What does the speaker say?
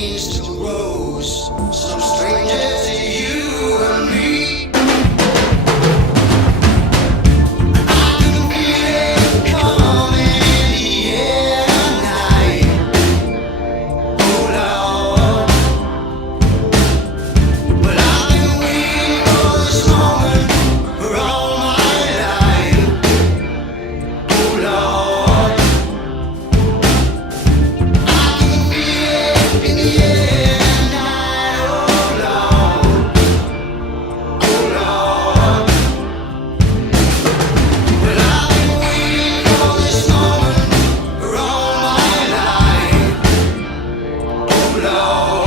changed to rose, some stranger to you and me. I can feel it coming in the air tonight. Oh Lord, but I've been waiting for this moment for all my life. Oh Lord, I can feel it in the air tonight. Oh Lord, oh Lord, but I've been waiting for this moment for all my life. Oh Lord.